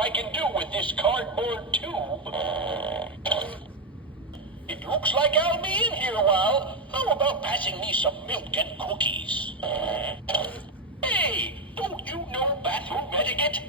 I can do with this cardboard tube. It looks like I'll be in here a while. How about passing me some milk and cookies? Hey, don't you know bathroom etiquette?